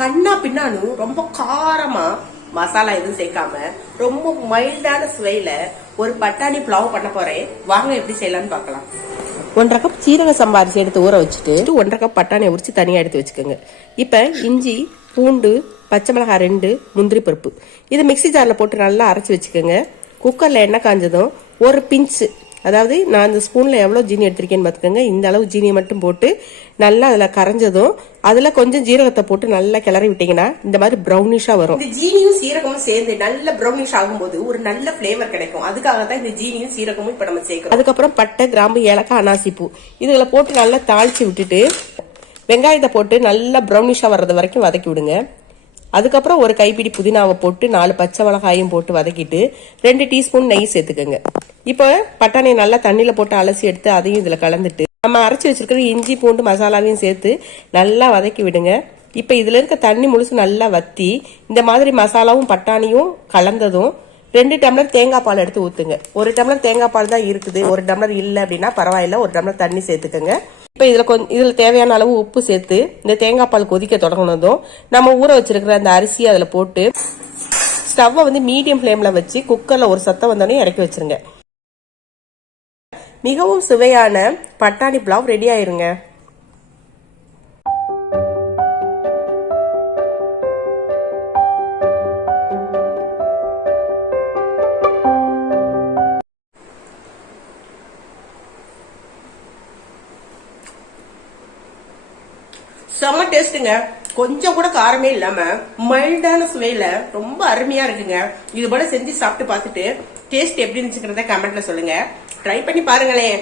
கண்ணா பின்னானு ரொம்ப காரமா மசாலா எதுவும் சேர்க்காம ரொம்ப மைல்டான சுவையில ஒரு பட்டாணி புலாவ் பண்ண போறேன். வாங்க எப்படி செய்யலாம்னு பார்க்கலாம். 1.5 கப் சீரக சம்பா அரிசி எடுத்து ஊற வச்சுட்டு 1.5 கப் பட்டாணியை உரிச்சு தனியா எடுத்து வச்சுக்கோங்க. இப்ப இஞ்சி, பூண்டு, பச்சை மிளகாய் 2, முந்திரி பருப்பு இதை மிக்சி ஜார்ல போட்டு நல்லா அரைச்சி வச்சுக்கோங்க. குக்கர்ல எண்ணெய் காஞ்சதும் ஒரு பிஞ்சு, அதாவது நான் இந்த ஸ்பூன்ல எவ்வளவு ஜீனி எடுத்திருக்கேன்னு பாத்துக்கோங்க. இந்த அளவு ஜீனியை மட்டும் போட்டு நல்லா அதுல கரைஞ்சதும் அதுல கொஞ்சம் ஜீரகத்தை போட்டு நல்லா கிளறி விட்டீங்கன்னா இந்த மாதிரி ப்ரௌனிஷா வரும். இந்த ஜீனியும் சீரகமும் சேர்ந்து நல்ல ப்ரௌனிஷ் ஆகும்போது ஒரு நல்ல பிளேவர் கிடைக்கும். அதுக்காக தான் இந்த ஜீனியும் சீரகமும் இப்ப நம்ம சேர்க்கிறோம். அதுக்கப்புறம் பட்டை, கிராம்பு, ஏலக்காய், அனாசிப்பூ இதுகளை போட்டு நல்லா தாளிச்சு விட்டுட்டு வெங்காயத்தை போட்டு நல்லா ப்ரௌனிஷா வர்றது வரைக்கும் வதக்கி விடுங்க. அதுக்கப்புறம் ஒரு கைப்பிடி புதினாவை போட்டு 4 பச்சை மிளகாயும் போட்டு வதக்கிட்டு 2 டீஸ்பூன் நெய் சேர்த்துக்கோங்க. இப்போ பட்டாணியை நல்லா தண்ணியில போட்டு அலசி எடுத்து அதையும் இதுல கலந்துட்டு நம்ம அரைச்சி வச்சிருக்கிற இஞ்சி, பூண்டு மசாலாவையும் சேர்த்து நல்லா வதக்கி விடுங்க. இப்ப இதுல இருக்க தண்ணி முழுசு நல்லா வத்தி இந்த மாதிரி மசாலாவும் பட்டாணியும் கலந்ததும் 2 டம்ளர் தேங்காய் பால் எடுத்து ஊத்துங்க. 1 டம்ளர் தேங்காய் பால் தான் இருக்குது, 1 டம்ளர் இல்ல அப்படின்னா பரவாயில்ல, 1 டம்ளர் தண்ணி சேர்த்துக்கோங்க. இப்ப இதுல தேவையான அளவு உப்பு சேர்த்து இந்த தேங்காய் பால் கொதிக்க தொடங்கினதும் நம்ம ஊற வச்சிருக்கிற அந்த அரிசியை அதுல போட்டு ஸ்டவ்வை மீடியம் ஃபிளேம்ல வச்சு குக்கர்ல ஒரு சத்தம் வந்தோடனே இறக்கி வச்சிருங்க. மிகவும் சுவையான பட்டாணி புலாவ் ரெடி ஆயிருங்க. செம்ம டேஸ்ட்டுங்க. கொஞ்சம் கூட காரமே இல்லாம மைல்டான சுவையில ரொம்ப அருமையா இருக்குங்க. இது போல செஞ்சு சாப்பிட்டு பார்த்துட்டு டேஸ்ட் எப்படி இருந்துச்சுங்கிறத கமெண்ட்ல சொல்லுங்க. ட்ரை பண்ணி பாருங்களேன்.